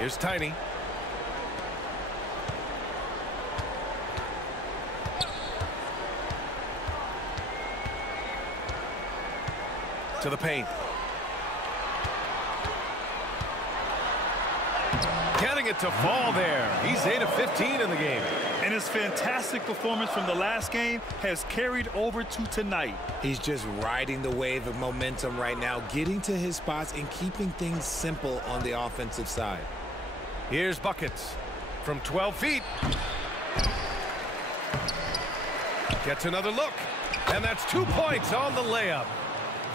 Here's Tiny. To the paint. Getting it to fall there. He's 8 of 15 in the game. And his fantastic performance from the last game has carried over to tonight. He's just riding the wave of momentum right now, getting to his spots and keeping things simple on the offensive side. Here's buckets from 12 feet. Gets another look. And that's 2 points on the layup.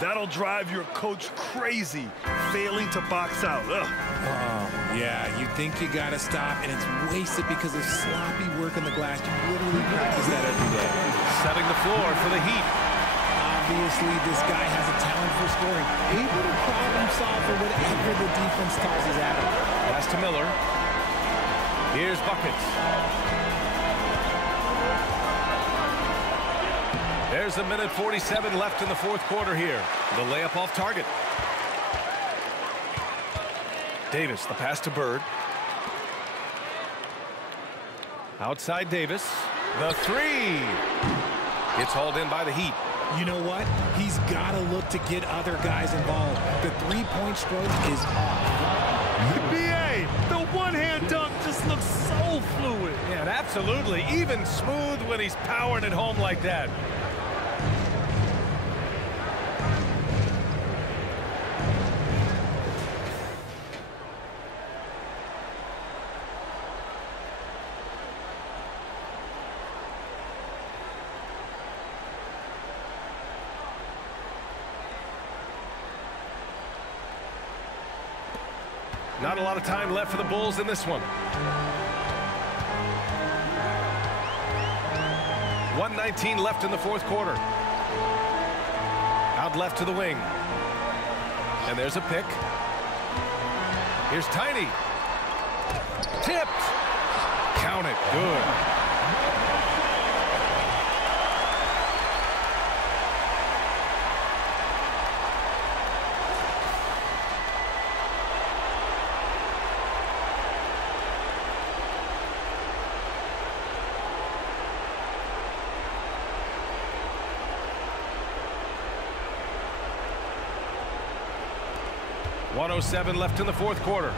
That'll drive your coach crazy, failing to box out. Ugh. Oh, yeah, you think you got to stop, and it's wasted because of sloppy work on the glass. You literally practice that every day. Setting the floor for the Heat. Obviously, this guy has a talent for scoring. Able to problem solve for whatever the defense tosses at him. Pass to Miller. Here's buckets. There's 1:47 left in the fourth quarter here. The layup off target. Davis, the pass to Bird. Outside Davis. The three. It's hauled in by the Heat. You know what? He's got to look to get other guys involved. The three-point stroke is off. BA, the one-hand dunk just looks so fluid. Yeah, absolutely. Even smooth when he's powering it home like that. Not a lot of time left for the Bulls in this one. 1:19 left in the fourth quarter. Out left to the wing. And there's a pick. Here's Tiny. Tipped. Count it. Good. .107 left in the fourth quarter.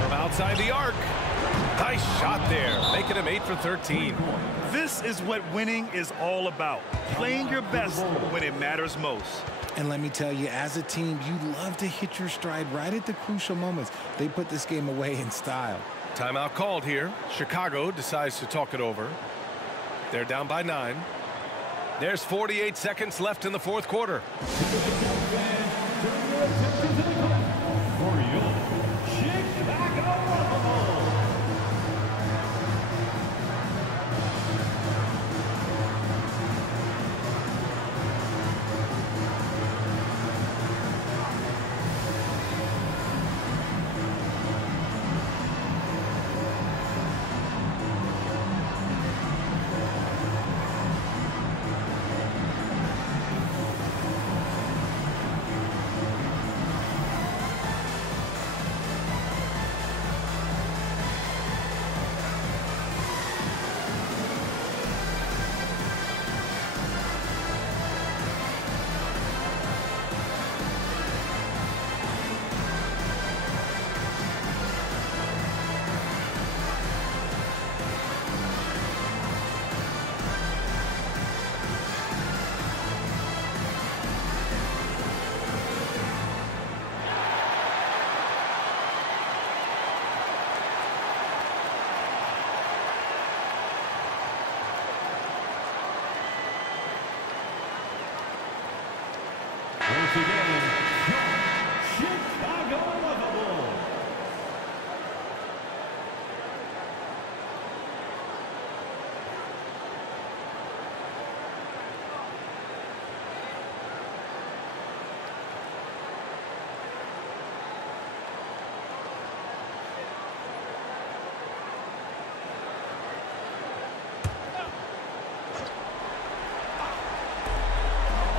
From outside the arc. Nice shot there, making him 8 for 13. This is what winning is all about. Playing your best when it matters most. And let me tell you, as a team, you love to hit your stride right at the crucial moments. They put this game away in style. Timeout called here. Chicago decides to talk it over. They're down by 9. There's 48 seconds left in the fourth quarter.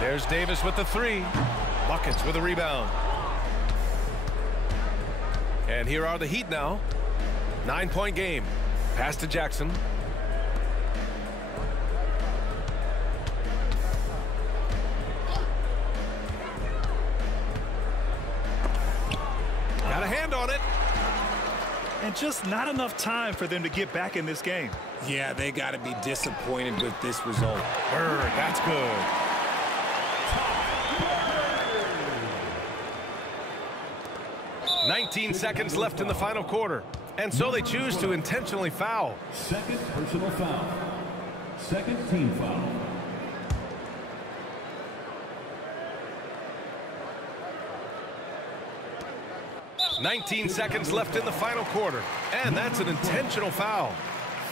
There's Davis with the three. Buckets with a rebound. And here are the Heat now. 9-point game. Pass to Jackson. Got a hand on it. And just not enough time for them to get back in this game. Yeah, they got to be disappointed with this result. Bird, that's good. "19 seconds left in the final quarter. And so they choose to intentionally foul. Second personal foul. Second team foul. "19 seconds left in the final quarter. And that's an intentional foul.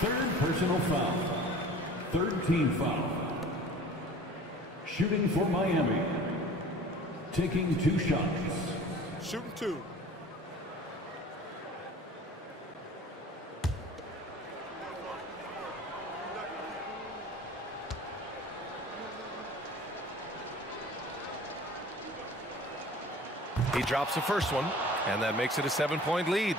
Third personal foul. Third team foul. Shooting for Miami. Taking 2 shots. Shooting 2. He drops the first one, and that makes it a 7-point lead.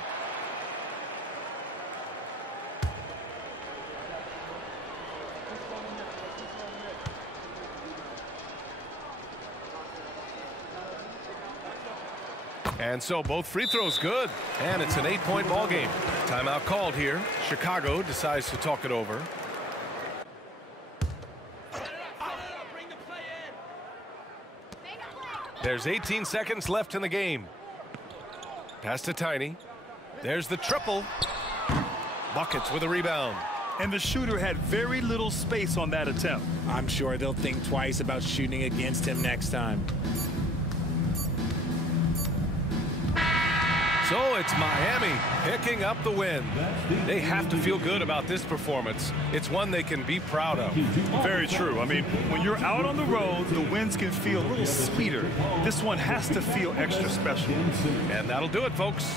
And so both free throws good, and it's an 8-point ball game. Timeout called here. Chicago decides to talk it over. There's 18 seconds left in the game. Pass to Tiny. There's the triple. Buckets with a rebound. And the shooter had very little space on that attempt. I'm sure they'll think twice about shooting against him next time. So it's Miami picking up the win. They have to feel good about this performance. It's one they can be proud of. Very true. I mean, when you're out on the road, the wins can feel a little sweeter. This one has to feel extra special. And that'll do it, folks,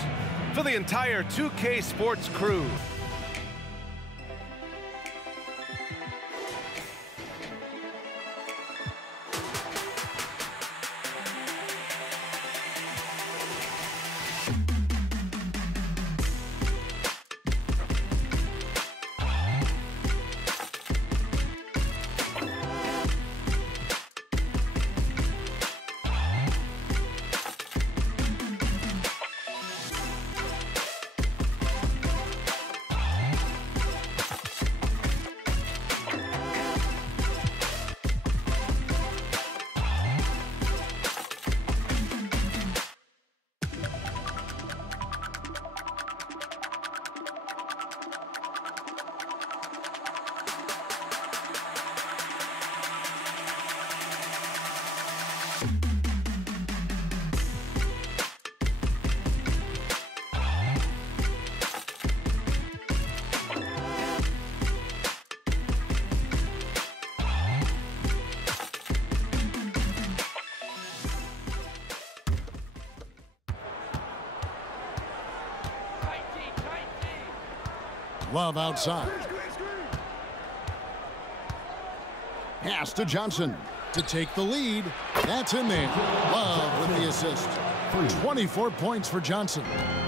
for the entire 2K Sports crew. Love outside. Pass to Johnson to take the lead. That's in there. Love with the assist. 24 points for Johnson.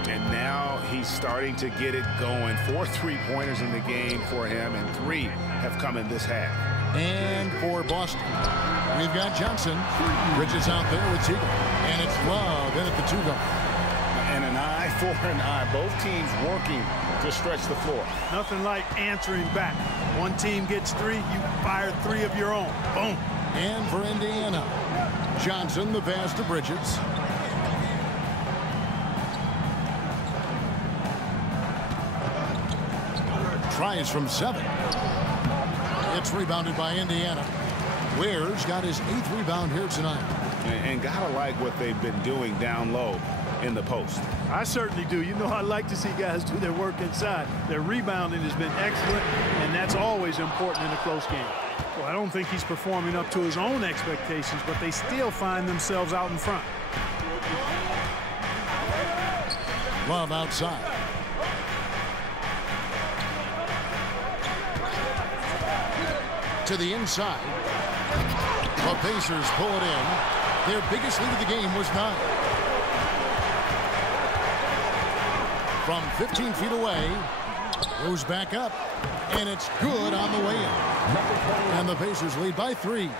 And now he's starting to get it going. 4 3-pointers in the game for him, and 3 have come in this half. And for Boston, we've got Johnson. Bridges out there with Teagle. And it's Love in at the 2-guard. And an eye for an eye. Both teams working to stretch the floor. Nothing like answering back. One team gets 3, you fire 3 of your own. Boom. And for Indiana, Johnson, the pass to Bridges. Tries from 7. It's rebounded by Indiana. Ware's got his 8th rebound here tonight. And gotta like what they've been doing down low in the post. I certainly do. You know, I like to see guys do their work inside. Their rebounding has been excellent, and that's always important in a close game. Well, I don't think he's performing up to his own expectations, but they still find themselves out in front. Love outside. To the inside. The Pacers pull it in. Their biggest lead of the game was 9. From 15 feet away, goes back up, and it's good on the way in. And the Pacers lead by 3.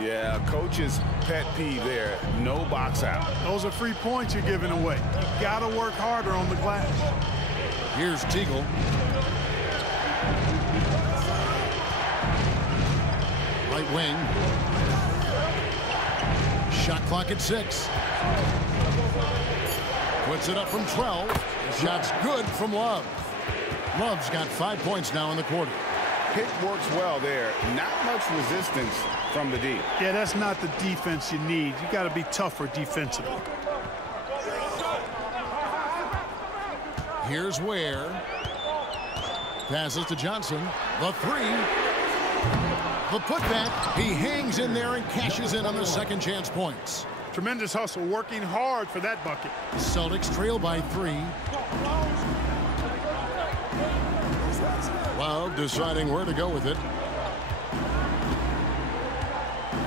Yeah, coach's pet peeve there. No box out. Those are free points you're giving away. You got to work harder on the glass. Here's Teagle. Right wing. Shot clock at 6. Puts it up from 12. The shot's good from Love. Love's got 5 points now in the quarter. Pick works well there. Not much resistance from the D. Yeah, that's not the defense you need. You got to be tougher defensively. Here's Ware. Passes to Johnson. The 3. The putback. He hangs in there and cashes in on the second chance points. Tremendous hustle, working hard for that bucket. Celtics trail by 3. Love deciding where to go with it.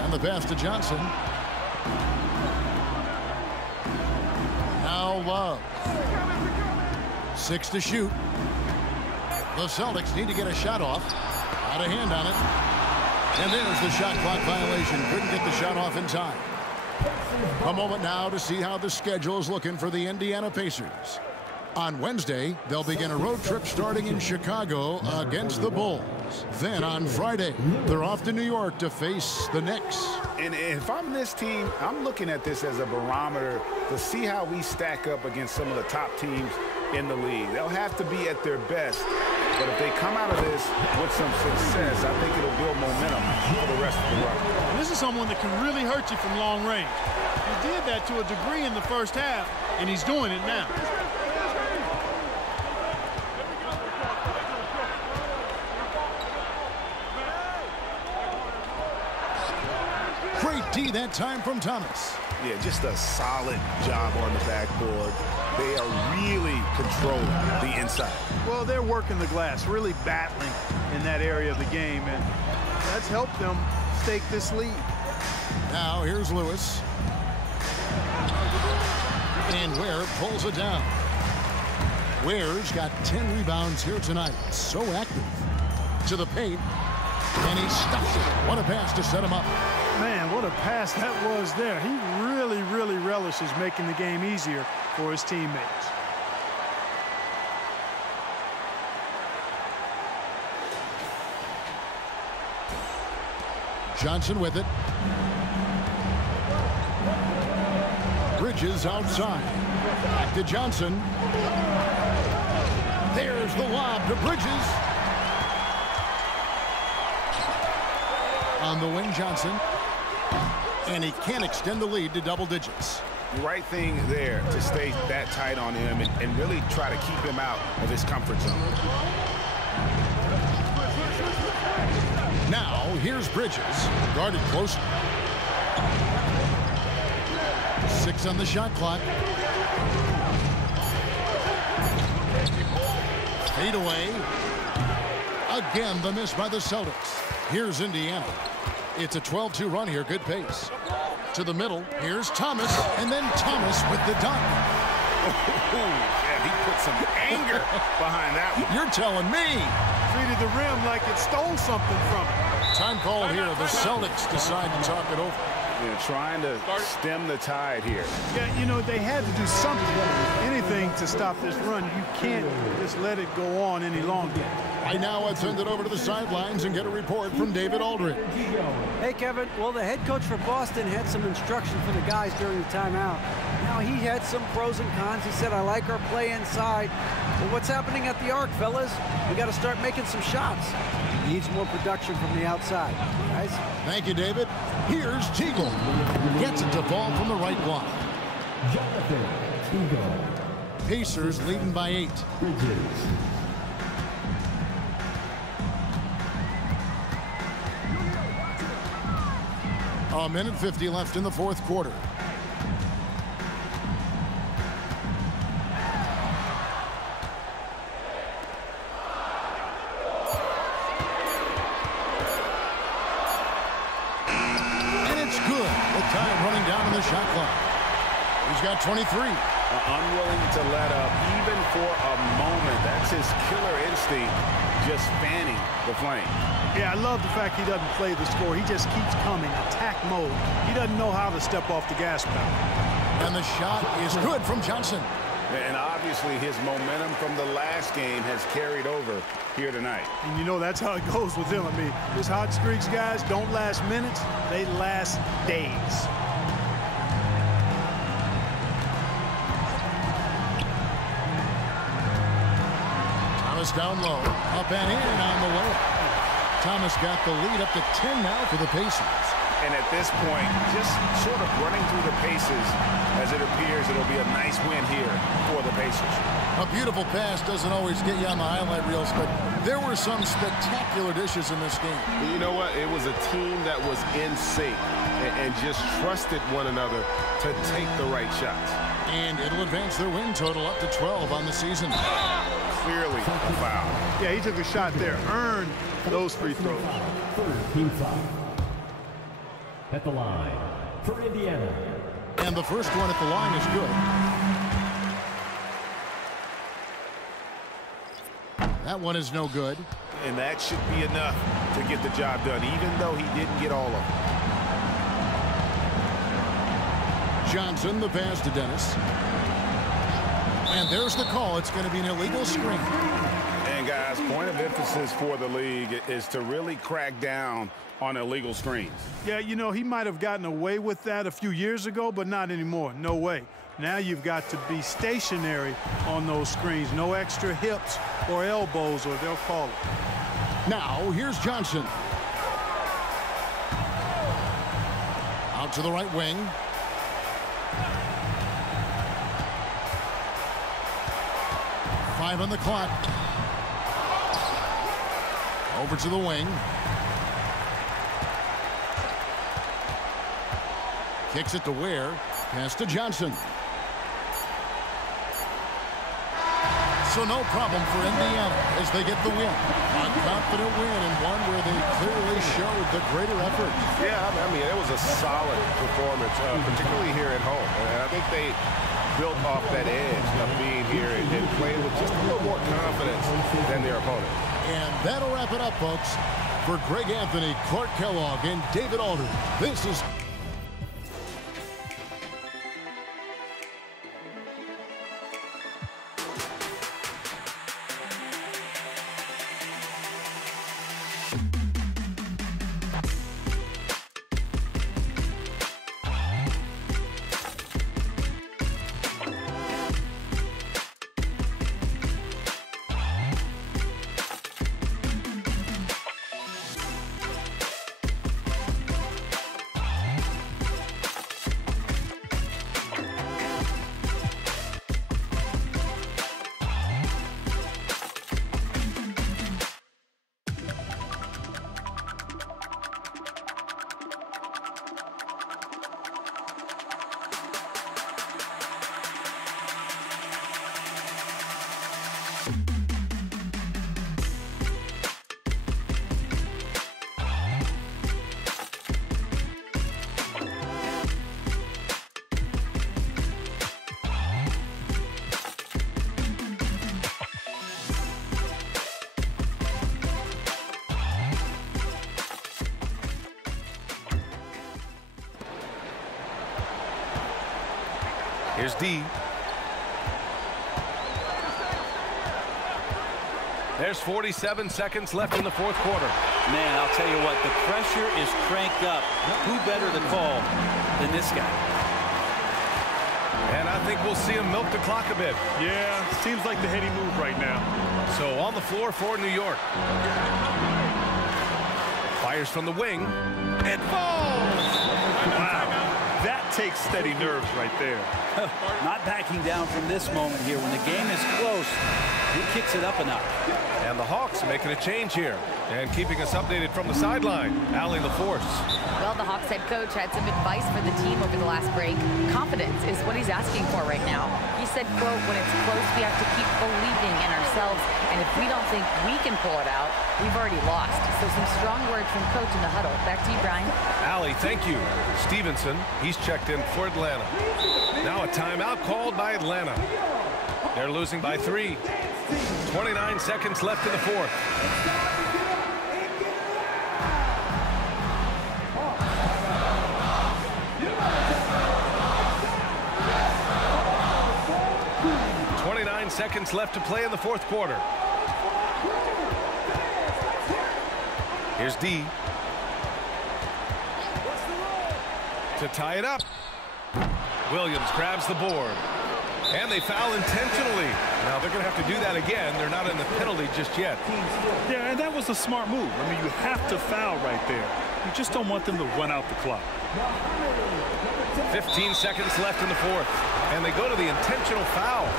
And the pass to Johnson. Now Love. 6 to shoot. The Celtics need to get a shot off. Out of hand on it. And there's the shot clock violation. Couldn't get the shot off in time. A moment now to see how the schedule is looking for the Indiana Pacers. On Wednesday, they'll begin a road trip starting in Chicago against the Bulls. Then on Friday, they're off to New York to face the Knicks. And if I'm this team, I'm looking at this as a barometer to see how we stack up against some of the top teams in the league. They'll have to be at their best. But if they come out of this with some success, I think it'll build momentum for the rest of the run. This is someone that can really hurt you from long range. He did that to a degree in the first half, and he's doing it now. Great D that time from Thomas. Yeah, just a solid job on the backboard. They are really controlling the inside. Well, they're working the glass, really battling in that area of the game, and that's helped them stake this lead. Now here's Lewis. And Ware pulls it down. Ware's got 10 rebounds here tonight. So active. To the paint. And he stuffs it. What a pass to set him up. Man, what a pass that was there. He really relishes making the game easier for his teammates. Johnson with it. Bridges outside. Back to Johnson. There's the lob to Bridges. On the wing, Johnson. And he can't extend the lead to double digits. Right thing there to stay that tight on him and really try to keep him out of his comfort zone. Now, here's Bridges. Guarded close. 6 on the shot clock. Fade away. Again, the miss by the Celtics. Here's Indiana. It's a 12-2 run here. Good pace. To the middle. Here's Thomas. And then Thomas with the dunk. Yeah, he put some anger behind that one. You're telling me. Treated the rim like it stole something from him. Time called here. The Celtics decide to talk it over. Yeah, trying to stem the tide here. Yeah, you know, they had to do something, anything to stop this run. You can't just let it go on any longer. Right now, I'd send it over to the sidelines and get a report from David Aldridge. Hey, Kevin. Well, the head coach for Boston had some instruction for the guys during the timeout. Now, he had some pros and cons. He said, I like our play inside. But what's happening at the arc, fellas? We got to start making some shots. Needs more production from the outside. Guys? Thank you, David. Here's Teagle. Gets it to fall from the right block. Pacers leading by 8. A minute 50 left in the fourth quarter. the shot clock. He's got 23. Unwilling to let up even for a moment. That's his killer instinct, just fanning the flame. Yeah, I love the fact he doesn't play the score. He just keeps coming, attack mode. He doesn't know how to step off the gas pedal. And the shot is good from Johnson. And obviously his momentum from the last game has carried over here tonight. And you know that's how it goes with him. I mean, his hot streaks, guys, don't last minutes. They last days. Thomas down low, up and in on the way. Thomas got the lead up to 10 now for the Pacers. And at this point, just sort of running through the paces as it appears it'll be a nice win here for the Pacers. A beautiful pass doesn't always get you on the highlight reels, but there were some spectacular dishes in this game. You know what? It was a team that was in sync and just trusted one another to take the right shots. And it'll advance their win total up to 12 on the season. Clearly a foul. Yeah, he took a shot there, earned those free throws. Third team foul. At the line for Indiana. And the first one at the line is good. That one is no good. And that should be enough to get the job done, even though he didn't get all of it. Johnson, the pass to Dennis. And there's the call. It's going to be an illegal screen. And guys, point of emphasis for the league is to really crack down on illegal screens. Yeah, you know, he might have gotten away with that a few years ago, but not anymore. No way. Now you've got to be stationary on those screens. No extra hips or elbows, or they'll call it. Now, here's Johnson. Out to the right wing. Five on the clock. Over to the wing. Kicks it to Ware. Pass to Johnson. So no problem for Indiana as they get the win. A confident win and one where they clearly showed the greater effort. Yeah, I mean, it was a solid performance, particularly here at home. And I think they built off that edge of being here and playing with just a little more confidence than their opponent. And that'll wrap it up, folks. For Greg Anthony, Clark Kellogg, and David Alder, this is... Here's D. There's 47 seconds left in the fourth quarter. Man, I'll tell you what, the pressure is cranked up. Who better to call than this guy? And I think we'll see him milk the clock a bit. Yeah, seems like the heady move right now. So on the floor for New York. Fires from the wing. It falls! Wow. That takes steady nerves right there. Not backing down from this moment here. When the game is close, he kicks it up a notch. And And the Hawks making a change here. And keeping us updated from the sideline, Allie LaForce. Well, the Hawks head coach had some advice for the team over the last break. Confidence is what he's asking for right now. He said, quote, when it's close, we have to keep believing in ourselves. And if we don't think we can pull it out, we've already lost. So some strong words from coach in the huddle. Back to you, Brian. Allie, thank you. Stevenson, he's checked in for Atlanta. Now a timeout called by Atlanta. They're losing by 3. 29 seconds left in the fourth. Seconds left to play in the fourth quarter. Here's D to tie it up. Williams grabs the board, and they foul intentionally. Now they're going to have to do that again. They're not in the penalty just yet. Yeah, and that was a smart move. I mean, you have to foul right there. You just don't want them to run out the clock. 15 seconds left in the fourth, and they go to the intentional foul.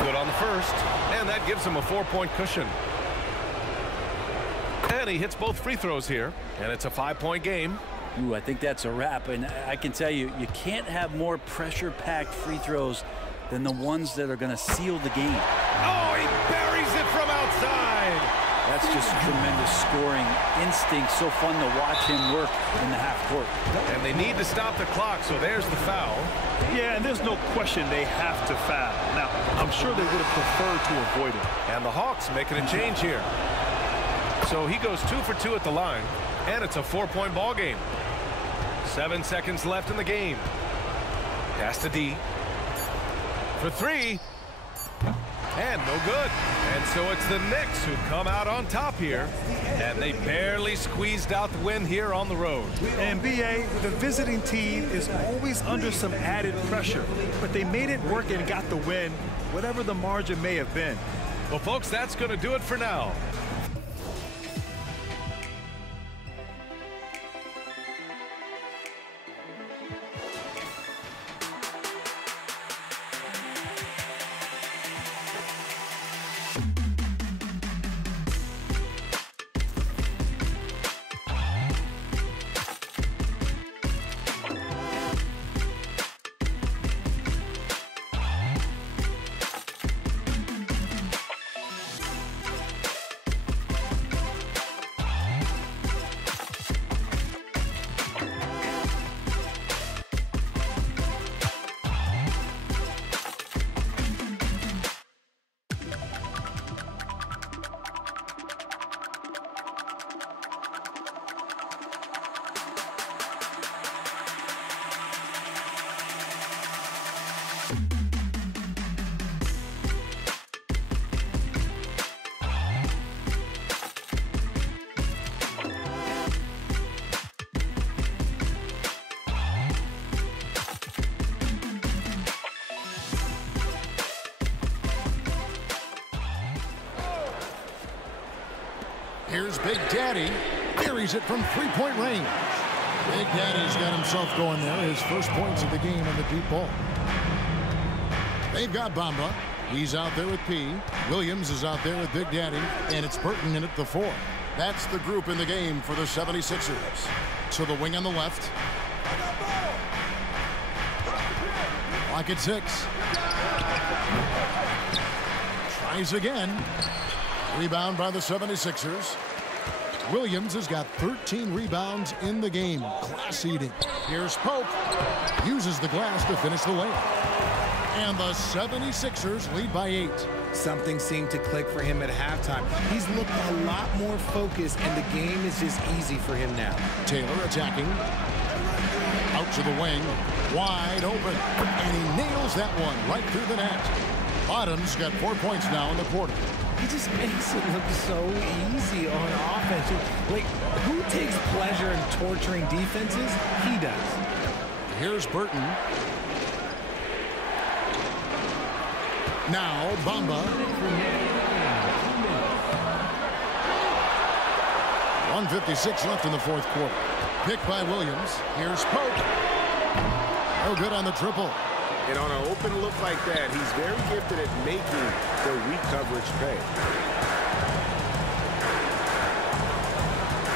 Good on the first, and that gives him a 4-point cushion. And he hits both free throws here, and it's a 5-point game. Ooh, I think that's a wrap, and I can tell you, you can't have more pressure-packed free throws than the ones that are going to seal the game. Oh, he buries it from outside. That's just tremendous scoring instinct. So fun to watch him work in the half court. And they need to stop the clock, so there's the foul. Yeah, and there's no question they have to foul. Now, I'm sure they would have preferred to avoid it. And the Hawks making a change here. So he goes 2 for 2 at the line, and it's a 4-point ball game. 7 seconds left in the game. Pass to D. For 3. And no good. And so it's the Knicks who come out on top here. And they barely squeezed out the win here on the road. And BA, the visiting team is always under some added pressure. But they made it work and got the win, whatever the margin may have been. Well, folks, that's going to do it for now. Here's Big Daddy. Buries it from 3-point range. Big Daddy's got himself going there. His first points of the game on the deep ball. They've got Bamba. He's out there with P. Williams is out there with Big Daddy. And it's Burton in at the 4. That's the group in the game for the 76ers. So the wing on the left. Clock at 6. Tries again. Rebound by the 76ers. Williams has got 13 rebounds in the game. Class eating. Here's Pope. Uses the glass to finish the layup. And the 76ers lead by 8. Something seemed to click for him at halftime. He's looked a lot more focused, and the game is just easy for him now. Taylor attacking. Out to the wing. Wide open. And he nails that one right through the net. Bottom's got 4 points now in the quarter. He just makes it look so easy on offense. Like, who takes pleasure in torturing defenses? He does. Here's Burton. Now, Bamba. 1:56 left in the fourth quarter. Picked by Williams. Here's Pope. No good on the triple. And on an open look like that, he's very gifted at making the weak coverage pay.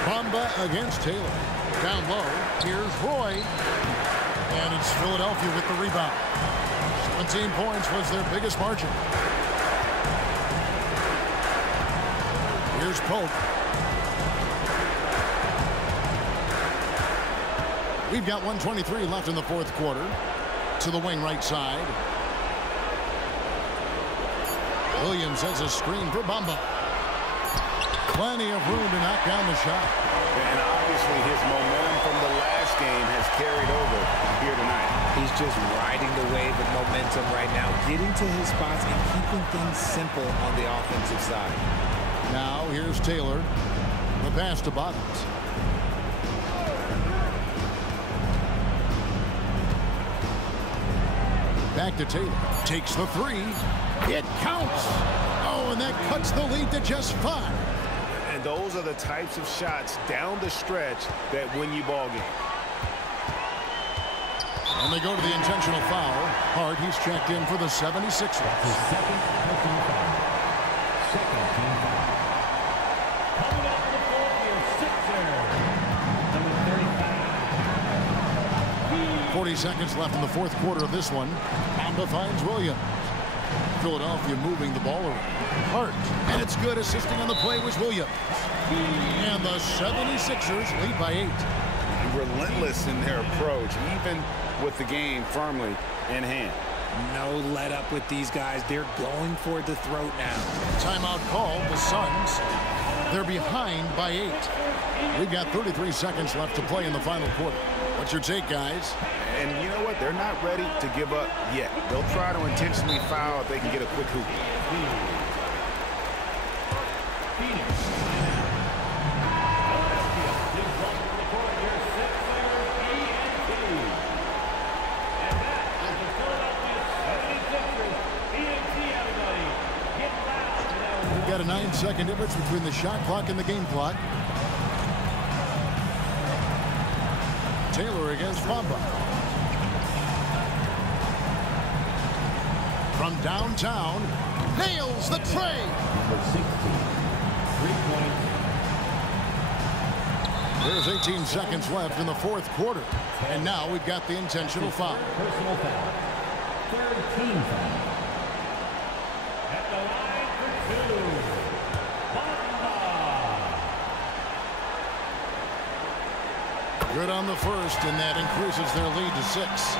Bamba against Taylor. Down low. Here's Roy. And it's Philadelphia with the rebound. 17 points was their biggest margin. Here's Pope. We've got 1:23 left in the fourth quarter. To the wing right side. Williams has a screen for Bamba. Plenty of room to knock down the shot. And obviously his momentum from the last game has carried over here tonight. He's just riding the wave of momentum right now, getting to his spots and keeping things simple on the offensive side. Now here's Taylor. The pass to Bottoms. Back to Taylor. Takes the three. It counts. Oh, and that cuts the lead to just 5. And those are the types of shots down the stretch that win you ball games. And they go to the intentional foul. Hart, he's checked in for the 76ers. The second personal foul. Second team foul. Coming up to the floor for your Sixers. Number 35. 40 seconds left in the fourth quarter of this one. Bamba finds Williams. Philadelphia moving the ball around. Hart. And it's good. Assisting on the play was Williams. And the 76ers lead by 8. Relentless in their approach, even with the game firmly in hand. No let up with these guys. They're going for the throat now. Timeout called. The Suns. They're behind by 8. We've got 33 seconds left to play in the final quarter. What's your take, guys? And you know what? They're not ready to give up yet. They'll try to intentionally foul if they can get a quick hoop. We've got a 9-second difference between the shot clock and the game clock. Taylor against Bamba. From downtown, nails the tray. Number 16. 3-point. There's 18 seconds left in the fourth quarter. And now we've got the intentional foul. Personal foul. Third team foul. At the line for 2. Bamba. Good on the first, and that increases their lead to 6.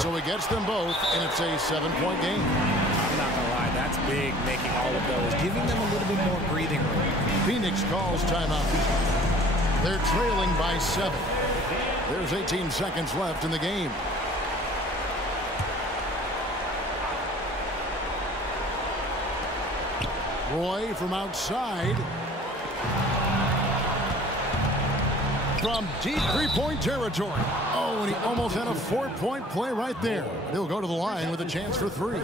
So he gets them both, and it's a 7-point game. I'm not going to lie, that's big, making all of those, giving them a little bit more breathing room. Phoenix calls timeout. They're trailing by 7. There's 18 seconds left in the game. Roy from outside. From deep three-point territory. Oh, and he almost had a 4-point play right there. He'll go to the line with a chance for 3.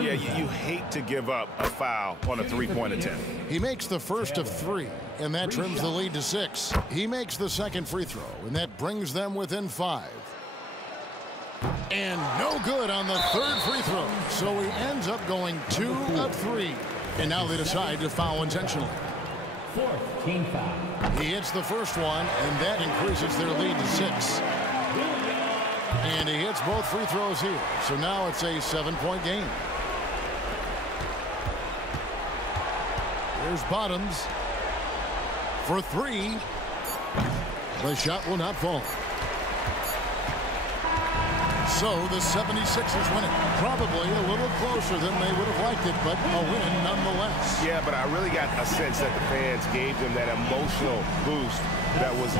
Yeah, you hate to give up a foul on a 3-point attempt. He makes the first of 3, and that trims the lead to 6. He makes the second free throw, and that brings them within 5. And no good on the third free throw. So he ends up going 2 of 3. And now they decide to foul intentionally. Fourth team foul. He hits the first one, and that increases their lead to 6. And he hits both free throws here. So now it's a 7-point game. Here's Bottoms for 3. The shot will not fall. So the 76ers win it. Probably a little closer than they would have liked it, but a win nonetheless. Yeah, but I really got a sense that the fans gave them that emotional boost that was...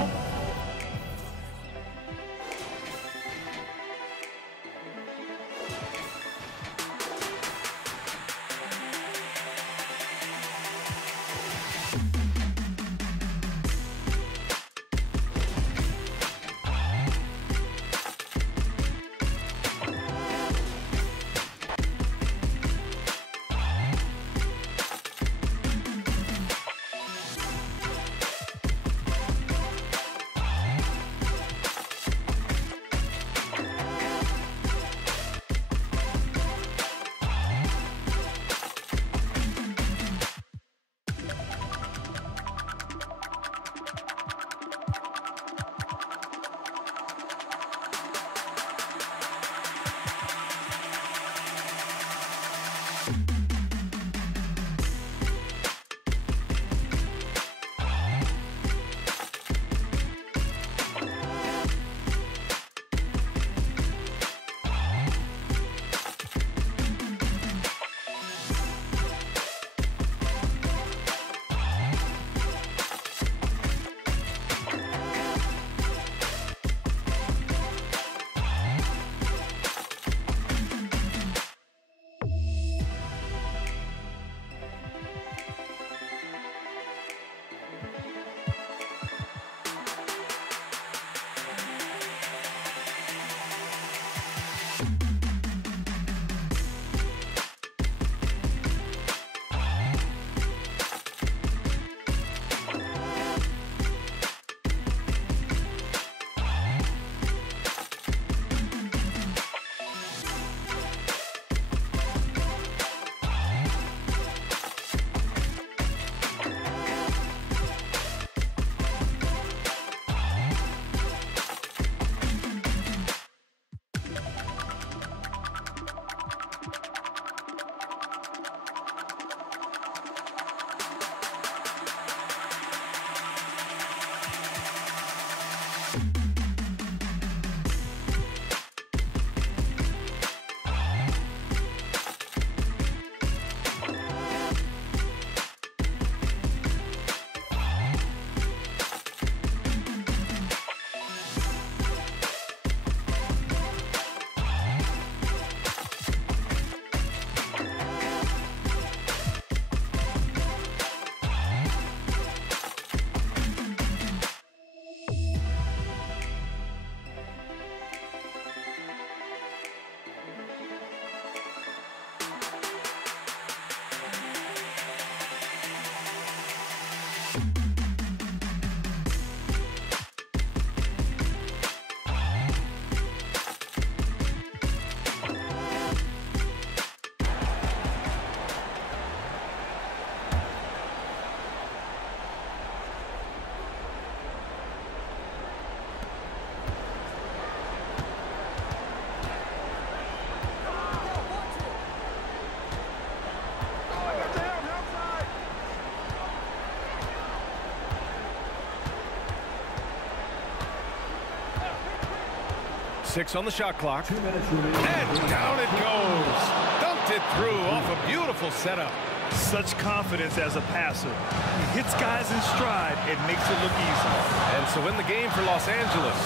6 on the shot clock. And down it goes. Dumped it through off a beautiful setup. Such confidence as a passer. He hits guys in stride and makes it look easy. And so in the game for Los Angeles,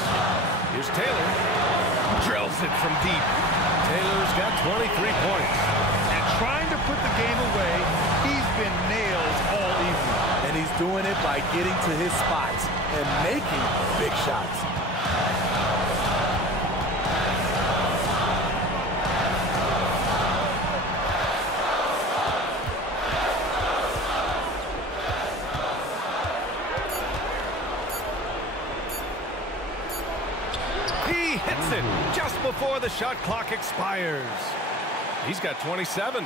here's Taylor. Drills it from deep. Taylor's got 23 points. And trying to put the game away, he's been nailed all evening. And he's doing it by getting to his spots and making big shots. He hits it just before the shot clock expires. He's got 27.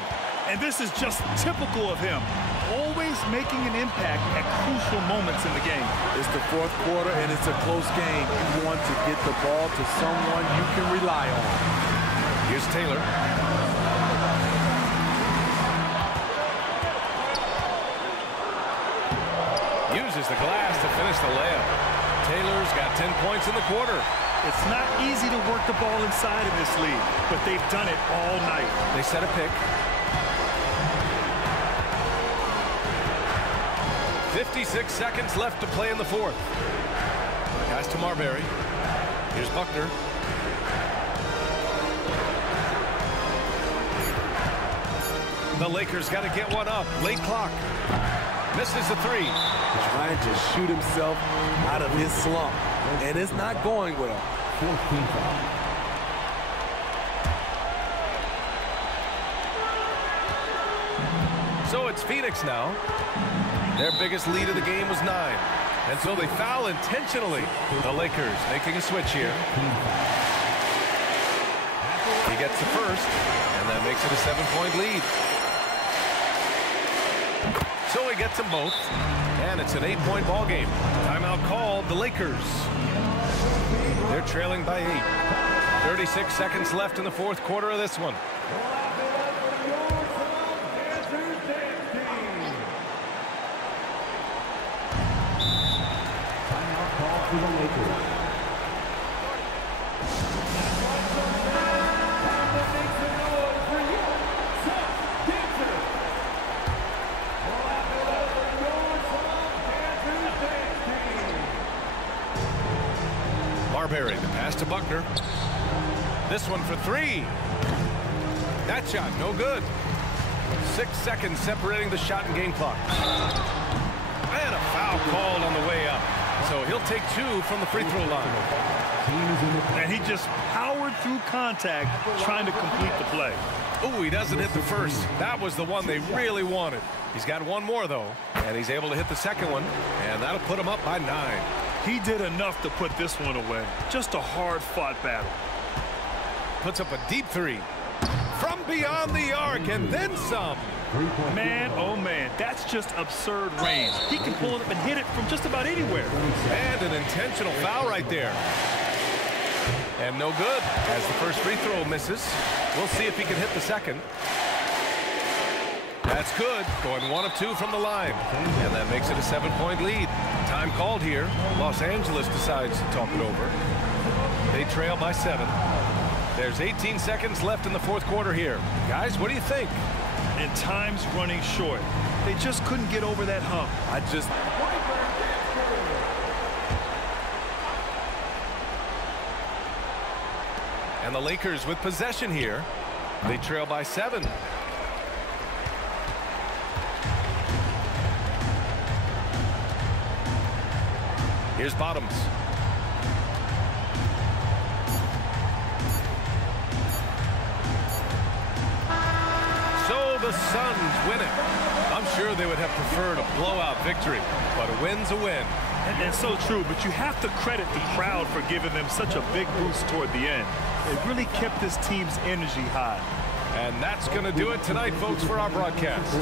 And this is just typical of him. Always making an impact at crucial moments in the game. It's the fourth quarter, and it's a close game. You want to get the ball to someone you can rely on. Here's Taylor. Uses the glass to finish the layup. Taylor's got 10 points in the quarter. It's not easy to work the ball inside in this league, but they've done it all night. They set a pick. 56 seconds left to play in the fourth. Pass to Marbury. Here's Buckner. The Lakers got to get one up. Late clock. Misses the three. Trying to shoot himself out of his slump. And it's not going well. 14 foul. So it's Phoenix now. Their biggest lead of the game was 9. And so they foul intentionally. The Lakers making a switch here. He gets the first, and that makes it a 7-point lead. So he gets them both, and it's an 8-point ball game. Timeout called, the Lakers. They're trailing by 8. 36 seconds left in the fourth quarter of this one. Timeout call for the Lakers. Marbury, the pass to Buckner. This one for 3. That shot, no good. 6 seconds separating the shot and game clock. And a foul called on the way up. So he'll take 2 from the free throw line. And he just powered through contact trying to complete the play. Ooh, he doesn't hit the first. That was the one they really wanted. He's got one more, though, and he's able to hit the second one, and that'll put him up by 9. He did enough to put this one away. Just a hard-fought battle. Puts up a deep 3 from beyond the arc, and then some. Man, oh man, that's just absurd range. He can pull it up and hit it from just about anywhere. And an intentional foul right there. And no good, as the first free throw misses. We'll see if he can hit the second. That's good, going 1 of 2 from the line. And that makes it a 7-point lead. Time called here. Los Angeles decides to talk it over. They trail by 7. There's 18 seconds left in the fourth quarter here. Guys, what do you think? And time's running short. They just couldn't get over that hump. And the Lakers with possession here. They trail by 7. Here's Bottoms. So the Suns win it. I'm sure they would have preferred a blowout victory, but a win's a win. And so true, but you have to credit the crowd for giving them such a big boost toward the end. It really kept this team's energy high. And that's going to do it tonight, folks, for our broadcast.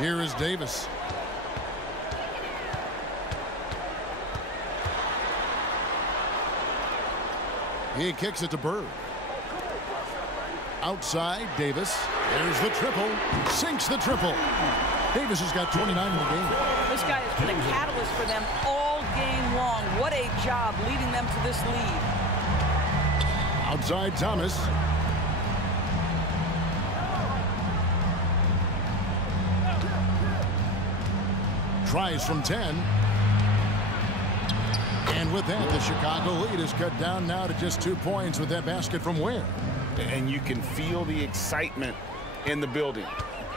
Here is Davis. He kicks it to Bird. Outside, Davis. There's the triple. Sinks the triple. Davis has got 29 in the game. This guy has been a catalyst for them all game long. What a job leading them to this lead. Outside, Thomas. Tries from 10. And with that, the Chicago lead is cut down now to just 2 points with that basket from Ware. And you can feel the excitement in the building.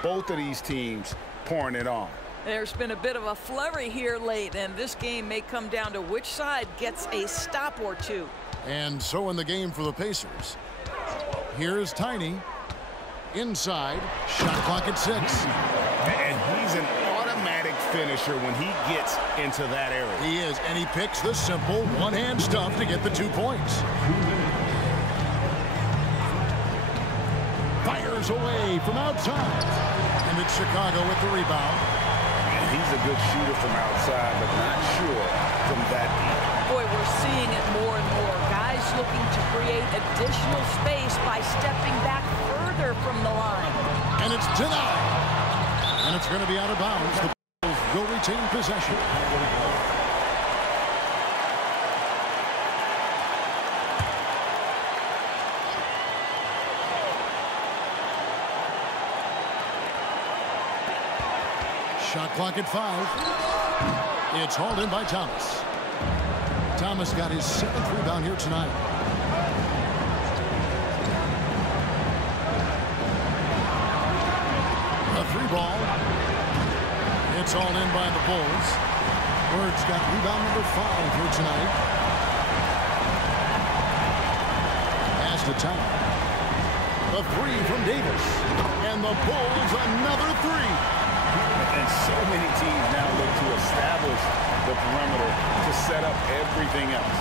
Both of these teams pouring it on. There's been a bit of a flurry here late, and this game may come down to which side gets a stop or two. And so in the game for the Pacers. Here's Tiny. Inside. Shot clock at 6. And he's an automatic finisher when he gets into that area. He is, and he picks the simple one-hand stuff to get the 2 points. Fires away from outside. And it's Chicago with the rebound. And he's a good shooter from outside, but not sure from that deep. Boy, we're seeing it more and more. Guys looking to create additional space by stepping back further from the line. And it's denied. And it's going to be out of bounds. The Bulls will retain possession. Shot clock at 5. It's hauled in by Thomas. Thomas got his 7th rebound here tonight. A 3 ball. It's all in by the Bulls. Bird's got rebound number 5 here tonight. Pass to Thomas. The 3 from Davis. And the Bulls another 3. And so many teams now look to establish the perimeter to set up everything else.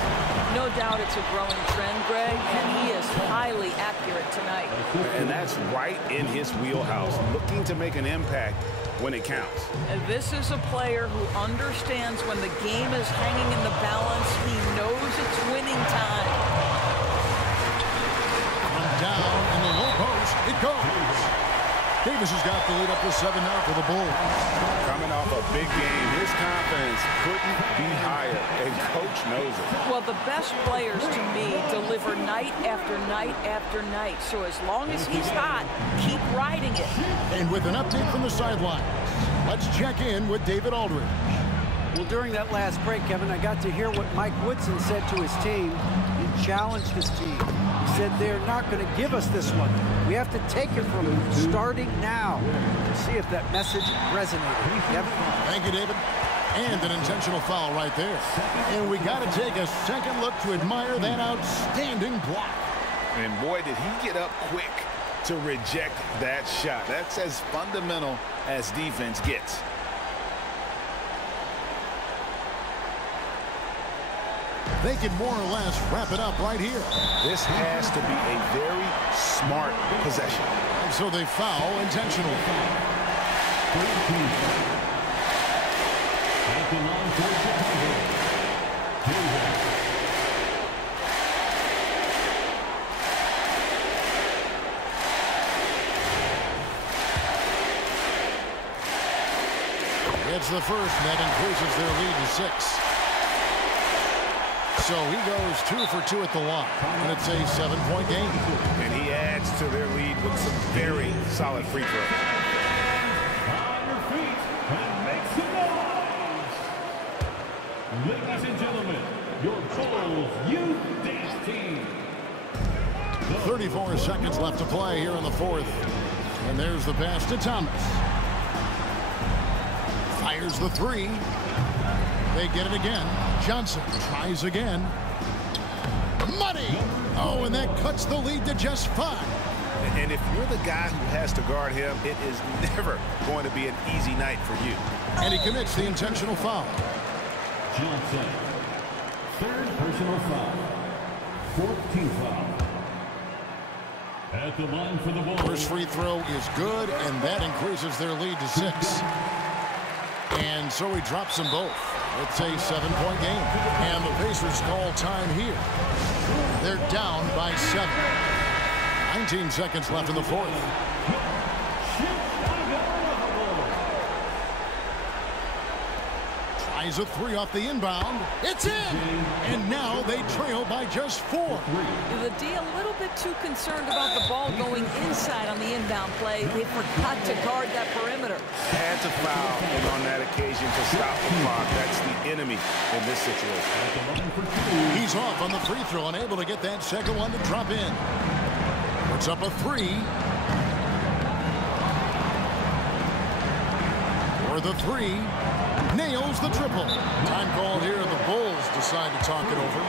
No doubt it's a growing trend, Greg, and he is highly accurate tonight. And that's right in his wheelhouse, looking to make an impact when it counts. And this is a player who understands when the game is hanging in the balance. He knows it's winning time. From down in the low post, it goes. Davis has got the lead up to 7 now for the Bulls. Coming off a big game, his confidence couldn't be higher, and Coach knows it. Well, the best players, to me, deliver night after night after night. So as long as he's hot, keep riding it. And with an update from the sideline, let's check in with David Aldridge. Well, during that last break, Kevin, I got to hear what Mike Woodson said to his team. He challenged his team. He said they're not going to give us this one. We have to take it from them starting now. We'll see if that message resonated. Kevin? Thank you, David. And an intentional foul right there. And we got to take a second look to admire that outstanding block. And boy, did he get up quick to reject that shot. That's as fundamental as defense gets. They can more or less wrap it up right here. This has to be a very smart possession. And so they foul intentionally. It's the first, and that increases their lead to 6. So he goes 2 for 2 at the line, and it's a 7-point game. And he adds to their lead with some very solid free throws. On your feet and make some noise. Ladies and gentlemen, your Bulls Youth Dance Team. 34 seconds left to play here in the fourth. And there's the pass to Thomas. Fires the three. They get it again. Johnson tries again. Money! Oh, and that cuts the lead to just 5. And if you're the guy who has to guard him, it is never going to be an easy night for you. And he commits the intentional foul. Johnson, third personal foul. 14th foul. At the line for the Bulls. First free throw is good, and that increases their lead to 6. And so he drops them both. It's a 7-point game. And the Pacers call time here. They're down by 7. 19 seconds left in the fourth. Tries a 3 off the inbound. It's in! And now they trail by just 4. The D a little bit too concerned about the ball going inside on the inbound play. They forgot to guard that perimeter. Had to foul, and on that occasion to stop the clock. That's the enemy in this situation. He's off on the free throw, unable to get that second one to drop in. Puts up a 3. For the 3. Nails the triple. Time called here. The Bulls decide to talk it over.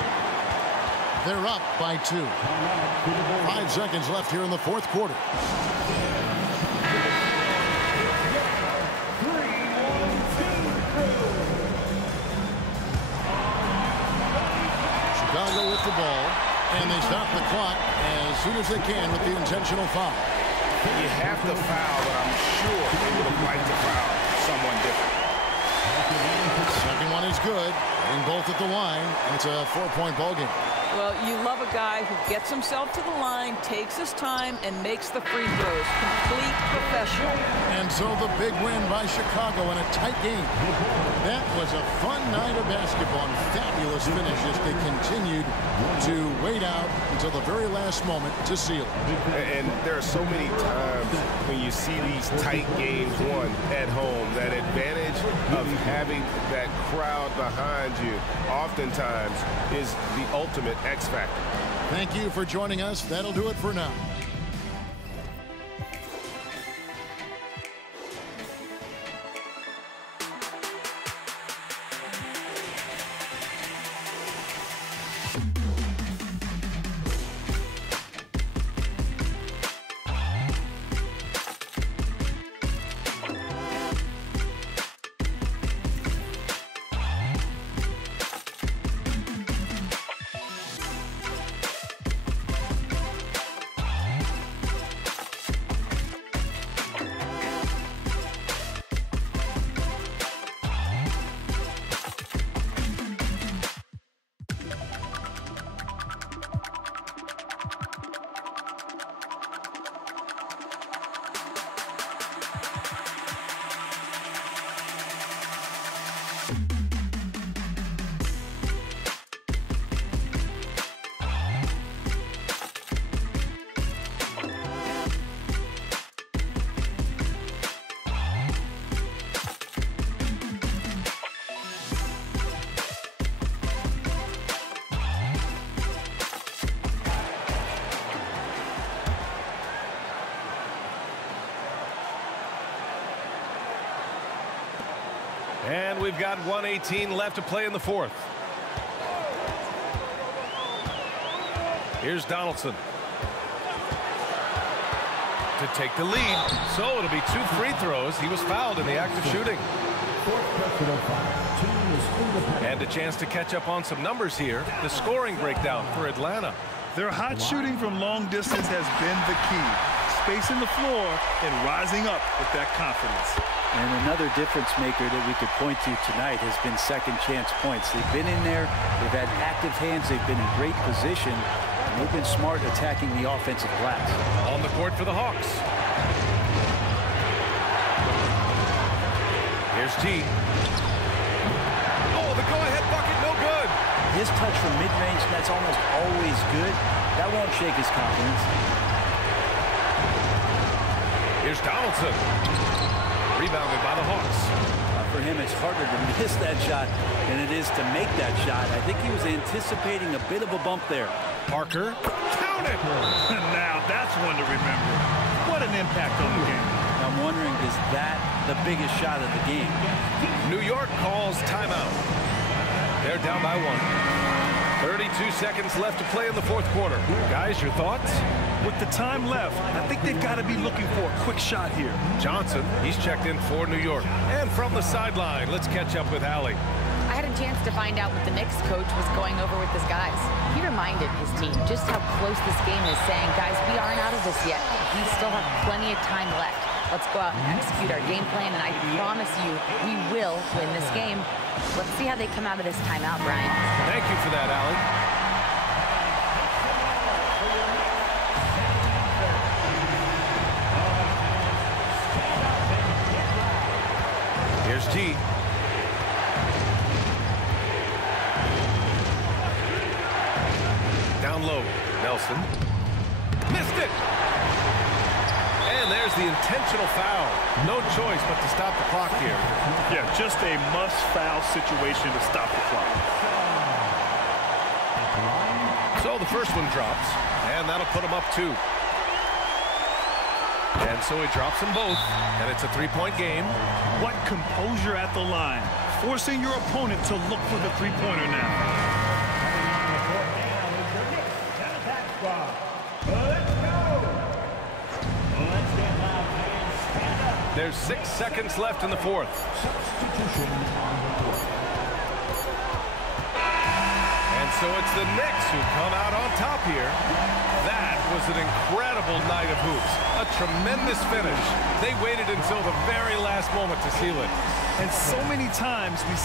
They're up by 2. 5 seconds left here in the fourth quarter. Chicago with the ball, and they stop the clock as soon as they can with the intentional foul. You have to foul, but I'm sure they would have liked to foul someone different. Second one is good, and both at the line, and it's a 4-point ball game. Well, you love a guy who gets himself to the line, takes his time, and makes the free throws. Complete professional. And so the big win by Chicago in a tight game. That was a fun night of basketball and fabulous finish as they continued to wait out until the very last moment to seal it. And there are so many times when you see these tight games won at home, that advantage of having that crowd behind you oftentimes is the ultimate X factor. Thank you for joining us. That'll do it for now. And we've got 1:18 left to play in the fourth. Here's Donaldson to take the lead. So it'll be 2 free throws. He was fouled in the act of shooting. And a chance to catch up on some numbers here. The scoring breakdown for Atlanta. Their hot shooting from long distance has been the key. Spacing the floor and rising up with that confidence. And another difference maker that we could point to tonight has been second chance points. They've been in there. They've had active hands. They've been in great position. And they've been smart attacking the offensive glass. On the court for the Hawks. Here's T. Oh, the go-ahead bucket, no good. His touch from mid-range, that's almost always good. That won't shake his confidence. Here's Donaldson. Rebounded by the Hawks. For him, it's harder to miss that shot than it is to make that shot. I think he was anticipating a bit of a bump there. Parker, count it! Now that's one to remember. What an impact on the game. I'm wondering, is that the biggest shot of the game? New York calls timeout. They're down by 1. 32 seconds left to play in the fourth quarter. Guys, your thoughts? With the time left, I think they've got to be looking for a quick shot here. Johnson, he's checked in for New York. And from the sideline, let's catch up with Allie. I had a chance to find out what the Knicks coach was going over with his guys. He reminded his team just how close this game is, saying, guys, we aren't out of this yet. We still have plenty of time left. Let's go out and execute our game plan, and I promise you, we will win this game. Let's see how they come out of this timeout, Brian. Thank you for that, Allie. Here's T. Down low, Nelson. Missed it! And there's the intentional foul. No choice but to stop the clock here. Yeah, just a must-foul situation to stop the clock. So the first one drops, and that'll put him up 2. And so he drops them both, and it's a 3-point game. What composure at the line, forcing your opponent to look for the three-pointer now. There's 6 seconds left in the fourth. And so it's the Knicks who come out on top here. That was an incredible night of hoops. A tremendous finish. They waited until the very last moment to seal it. And so many times we